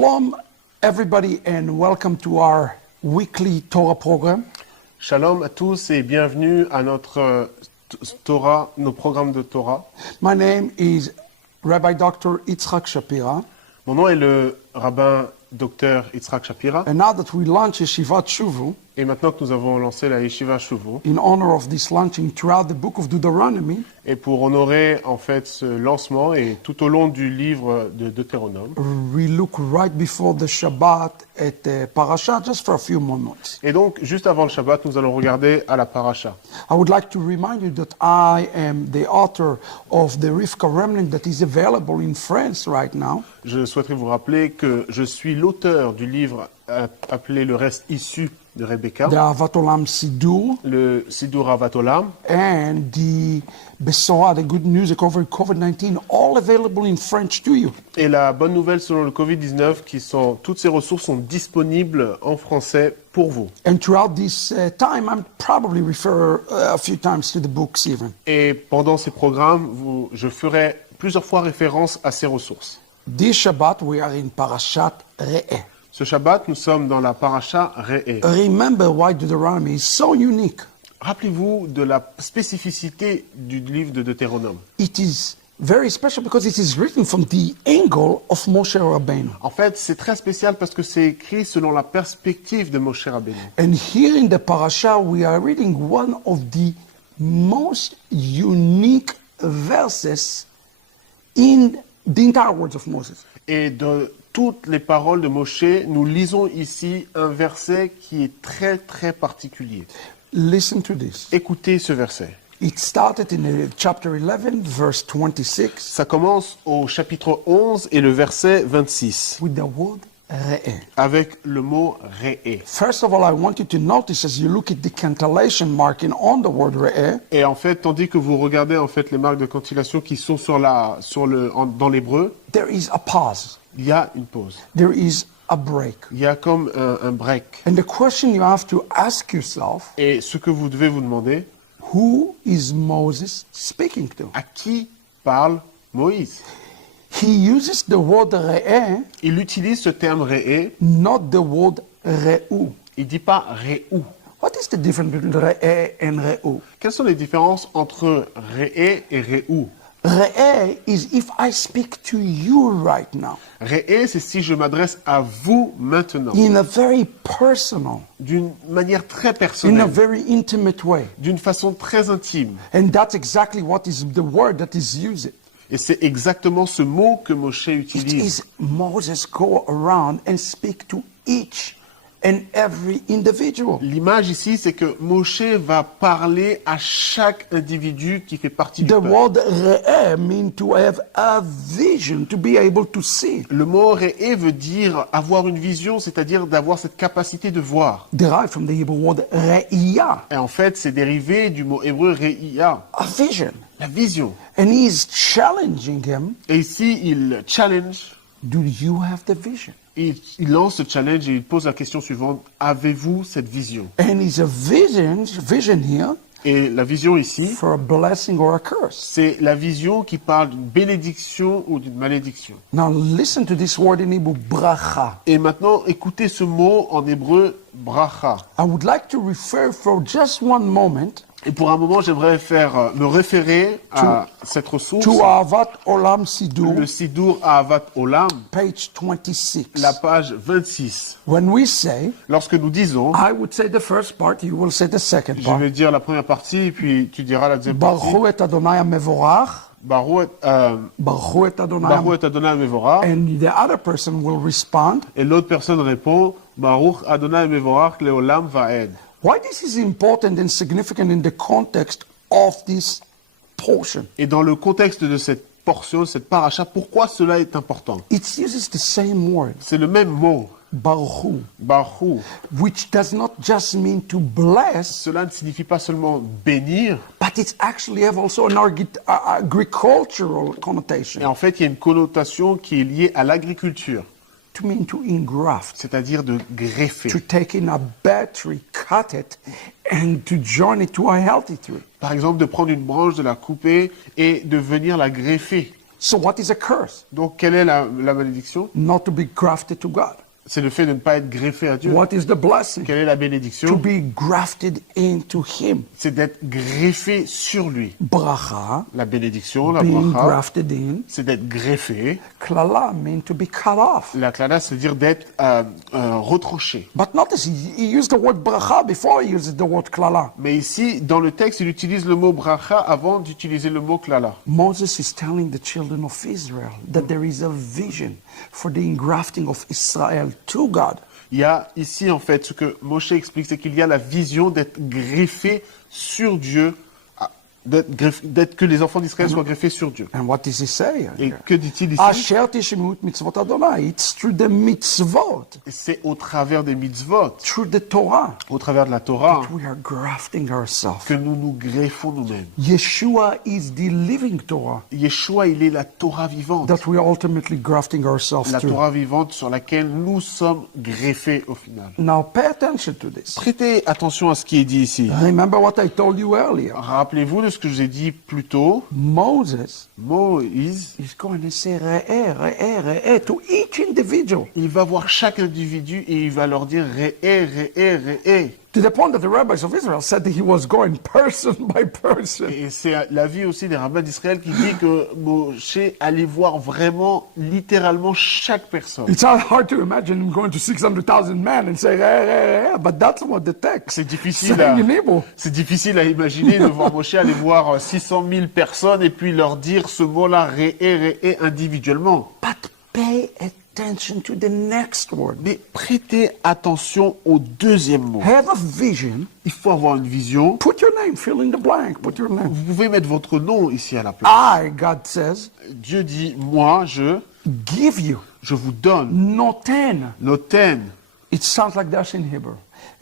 Shalom, everybody, and welcome to our weekly Torah program. Shalom à tous et bienvenue à notre Torah, nos programmes de Torah. My name is Rabbi Dr. Yitzhak Shapira. Mon nom est le rabbin Dr. Yitzhak Shapira. And now that we launch Yeshivat Shuvu, Et maintenant que nous avons lancé la Yeshiva Shuvu, in honor of this launching throughout the book of Deuteronomy, et pour honorer en fait ce lancement et tout au long du livre de Deutéronome, we look right before the Shabbat at the parasha just for a few moments. et donc juste avant le Shabbat, nous allons regarder à la paracha. I would like to remind you that I am the author of the Rivka Remnant that is available in France right now. Je souhaiterais vous rappeler que je suis l'auteur du livre appelé Le reste issu de Rebecca, The Avat Olam Sidur, le Sidur Avat Olam, and the Besorah, the good news over COVID-19, all available in French to you. et la bonne nouvelle selon le Covid-19, toutes ces ressources sont disponibles en français pour vous. And throughout this time, I'm probably refer a few times to the books even. Et pendant ces programmes, je ferai plusieurs fois référence à ces ressources. This Shabbat, we are in Parashat Re'eh. Ce Shabbat, nous sommes dans la paracha Re'eh. Remember why Deuteronomy is so unique. Rappelez-vous de la spécificité du livre de Deutéronome. It is very special because it is written from the angle of Moshe Rabbeinu. En fait, c'est très spécial parce que c'est écrit selon la perspective de Moshe Rabbeinu. And here in the parasha, we are reading one of the most unique verses in the entire words of Moses. Et de toutes les paroles de Moshe, nous lisons ici un verset qui est très très particulier. Listen to this. Écoutez ce verset. It started in chapter 11, verse 26, Ça commence au chapitre 11 et le verset 26, with the word Re'eh. avec le mot Re'eh. First of all, I want you to notice as you look at the cantillation marking on the word Re'eh, Et en fait, tandis que vous regardez en fait les marques de cantillation qui sont dans l'hébreu, there is a pause. il y a une pause. There is a break. Il y a comme un break. And the question you have to ask yourself, Et ce que vous devez vous demander, who is Moses speaking to? à qui parle Moïse? He uses the word Re'eh, Il utilise ce terme Re'eh, not the word Re'u. il ne dit pas Re'u. What is the difference between Re'eh and Re'u? Quelles sont les différences entre Re'eh et Re'u? Re'eh is if I speak to you right now, Re'eh, c'est si je m'adresse à vous maintenant, in a very personal, d'une manière très in a personnelle, very intimate way. d'une façon très intime. And that's exactly what is the word that is used. Et c'est exactement ce mot que Moshe It utilise. is Moses go around and speak to each and every individual. L'image ici, c'est que Moshe va parler à chaque individu qui fait partie du The peuple. word Re'eh means to have a vision, to be able to see. Le mot Re'eh veut dire avoir une vision, c'est-à-dire d'avoir cette capacité de voir. Derived from the Hebrew word Re'iyah, Et en fait, c'est dérivé du mot hébreu Re'iyah, a vision. la vision. And he is challenging him, Et ici, il challenge, do you have the vision? il lance ce challenge et il pose la question suivante, avez-vous cette vision? And it's a vision here Et la vision ici, for a blessing or a curse. c'est la vision qui parle d'une bénédiction ou d'une malédiction. Now listen to this word in Hebrew, bracha. Et maintenant, écoutez ce mot en hébreu, bracha. I would like to refer for just one moment Et pour un moment, j'aimerais me référer à cette ressource, to Avat Olam Sidur, le Sidur Ahavat Olam, page 26. la page 26. When we say, Lorsque nous disons, I would say the first part, you will say the second je part. vais dire la première partie, puis tu diras la deuxième partie. Baruch et Adonai Mevorach. Baruch Baruch et Adonai. et Adonai Mevorach. And the other person will respond, Et l'autre personne répond, Baruch Adonai Mevorach Leolam Vaed. why this is important and significant in the context of this portion. Et dans le contexte de cette portion, cette paracha, pourquoi cela est important? It uses the same word, C'est le même mot, Baruch, Baruch. which does not just mean to bless, Cela ne signifie pas seulement bénir, but it actually have also an agricultural connotation, et en fait, il y a une connotation qui est liée à l'agriculture, to mean to engraft, c'est-à-dire de greffer. to take in a bad tree, cut it, and to join it to a healthy tree. Par exemple, de prendre une branche, de la couper et de venir la greffer. So what is a curse? Donc, quelle est la malédiction? Not to be grafted to God. C'est le fait de ne pas être greffé à Dieu. What is the blessing? Quelle est la To bénédiction? be grafted into Him. C'est d'être greffé sur lui. Bracha, La bénédiction, la being bracha, grafted in. c'est d'être greffé. Klala mean to be cut off. La klala, c'est dire d'être retranché. But notice, he used the word bracha before he uses the word klala. Mais ici, dans le texte, il utilise le mot bracha avant d'utiliser le mot klala. Moses is telling the children of Israel that there is a vision for the ingrafting of Israel to God. Il y a ici, en fait, ce que Moshe explique, c'est qu'il y a la vision d'être greffé sur Dieu, d'être que les enfants d'Israël soient greffés sur Dieu. And what does he say? Et que dit-il ici? Asher tishmut mitzvot Adonai. It's through the mitzvot, C'est au travers des mitzvot, through the Torah, au travers de la Torah, we are grafting ourselves. que nous nous greffons nous-mêmes. Yeshua is the living Torah Yeshua, il est la Torah vivante. that we are ultimately grafting ourselves La to. Torah vivante sur laquelle nous sommes greffés au final. Now pay attention to this. Prêtez attention à ce qui est dit ici. Remember what I told you earlier. Rappelez-vous de ce que je vous ai dit plus tôt. Moses Moïse, is going to say re'eh to each individual, il va voir chaque individu et il va leur dire Re'eh, Re'eh, Re'eh. to the point that the rabbis of Israel said that he was going person by person. Et c'est l'avis aussi des rabbins d'Israël qui dit que Moshe allait voir vraiment, littéralement, chaque personne. It's hard to imagine him going to 600,000 men and say re'eh, but that's what the text C'est difficile saying in Hebrew. c'est difficile à imaginer de voir Moshe aller voir 600 000 personnes et puis leur dire ce mot-là, Re'eh, Re'eh, individuellement. But pay attention to the next word. Mais prêtez attention au deuxième mot. Have a vision. Il faut avoir une vision. Put your name, fill in the blank, put your name. Vous pouvez mettre votre nom ici à la place. I, God says, Dieu dit, moi, give you je vous donne noten. noten. It sounds like that's in Hebrew.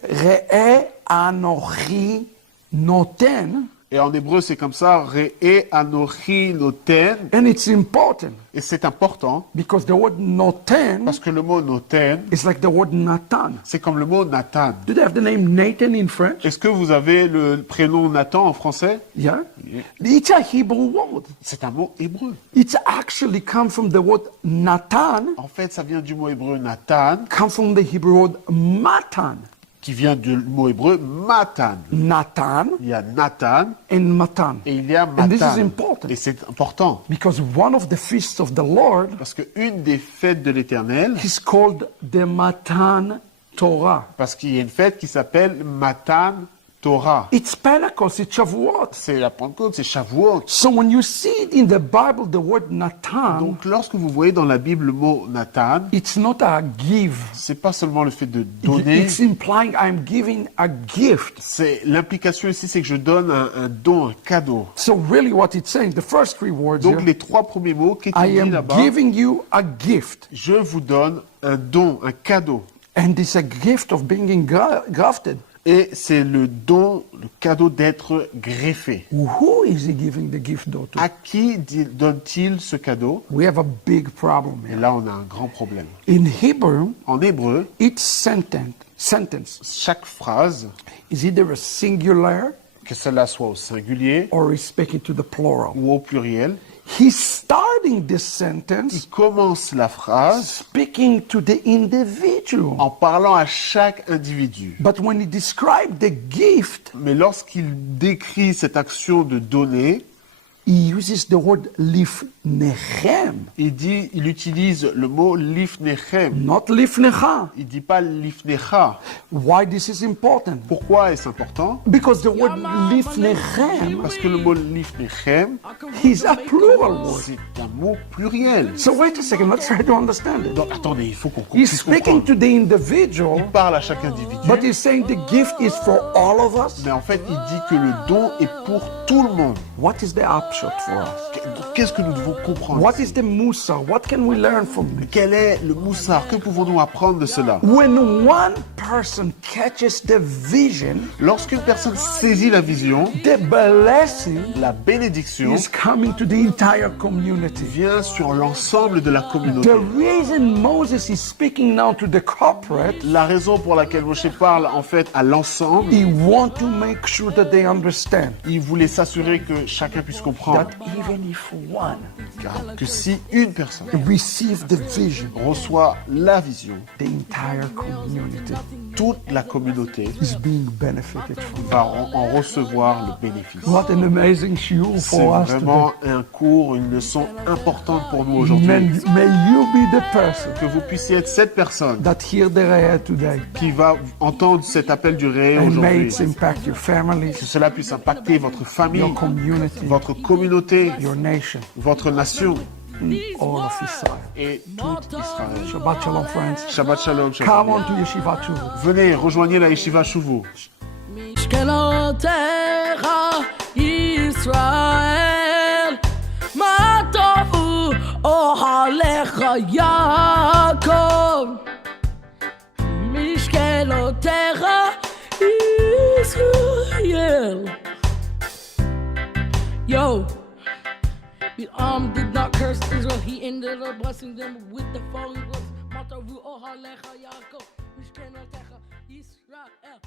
Re'eh anochi noten. Et en hébreu, c'est comme ça, Re'eh anochi noten. And it's important Et c'est important because the word noten parce que le mot noten, is like the word Nathan. c'est comme le mot Nathan. Do they have the name Nathan in French? Est-ce que vous avez le prénom Nathan en français? Yeah. It's a Hebrew word. C'est un mot hébreu. It's actually come from the word Nathan, En fait, ça vient du mot hébreu Nathan, come from the Hebrew word Matan. qui vient du mot hébreu Matan. Nathan Il y a Nathan and Matan. et il y a And this is Matan. important Et c'est important because one of the feasts of the Lord parce qu'une des fêtes de l'Éternel, is called the Matan Torah. parce qu'il y a une fête qui s'appelle Matan Torah. It's Pentecost, it's Shavuot. C'est la Pentecôte, c'est Shavuot. So when you see it in the Bible, the word Nathan, Donc lorsque vous voyez dans la Bible le mot Nathan, it's not a give. c'est pas seulement le fait de donner, It's implying I'm giving a gift. c'est l'implication ici, c'est que je donne un don, un cadeau. So really what it's saying, the first three words Donc here, les trois premiers mots, qu'est-ce I qu'il dit am là-bas? giving you a gift. Je vous donne un don, un cadeau. And it's a gift of being grafted. Et c'est le don, le cadeau d'être greffé. Who is he giving the gift though to? À qui donne-t-il ce cadeau? We have a big problem Et here. là, on a un grand problème. In Hebrew, En hébreu, each sentence chaque phrase, is either a singular que cela soit au singulier or is speaking to the plural. ou au pluriel, He's starting this il sentence commence la phrase speaking to the individual. en parlant à chaque individu. But when he described the gift, Mais lorsqu'il décrit cette action de donner, he uses the word lifnechem, il utilise le mot lifnechem. not lifnecha. Il dit pas lifnecha. Why this is important? Pourquoi est-ce important? Because the word lifnechem Parce que le mot lifnechem, is a plural word. c'est un mot pluriel. So wait a second, let's try to understand it. Donc, attendez, il faut qu'on He's puisse speaking comprendre. to the individual, Il parle à chaque individu, but he's saying the gift is for all of us. mais en fait, il dit que le don est pour tout le monde. What is the upshot for us? Qu'est-ce que nous devons comprendre? What is the musa? What can we learn from this? Quel est le moussard? Que pouvons-nous apprendre de cela? When one person catches the vision, Lorsqu'une personne saisit la vision, the blessing la bénédiction is coming to the entire community. vient sur l'ensemble de la communauté. The reason Moses is speaking now to the corporate, La raison pour laquelle Moshe parle en fait à l'ensemble, he want to make sure that they understand il voulait s'assurer que chacun puisse comprendre that even if one que si une personne receives the vision, reçoit la vision, the entire community toute la communauté is being benefited from. va en recevoir le bénéfice. What an amazing shiur C'est for us vraiment today. un cours, une leçon importante pour nous aujourd'hui. May you be the person Que vous puissiez être cette personne that hear the Re'eh today, qui va entendre cet appel du réel and may aujourd'hui. it impact your Que families, cela puisse impacter votre famille, your community, votre communauté, your nation, votre nation all of Israel. et tout Israël. Shabbat shalom, friends. Shabbat shalom, chers Come amis. on to Yeshiva Tshuva. Venez, rejoignez la Yeshiva Shuvu. משכנותיך ישראל, מה טובו אוהליך יעקב. משכנותיך ישראל. Yo, Bilam did not curse Israel, he ended up blessing them with the following words. מה טובו אוהליך יעקב, משכנותיך ישראל.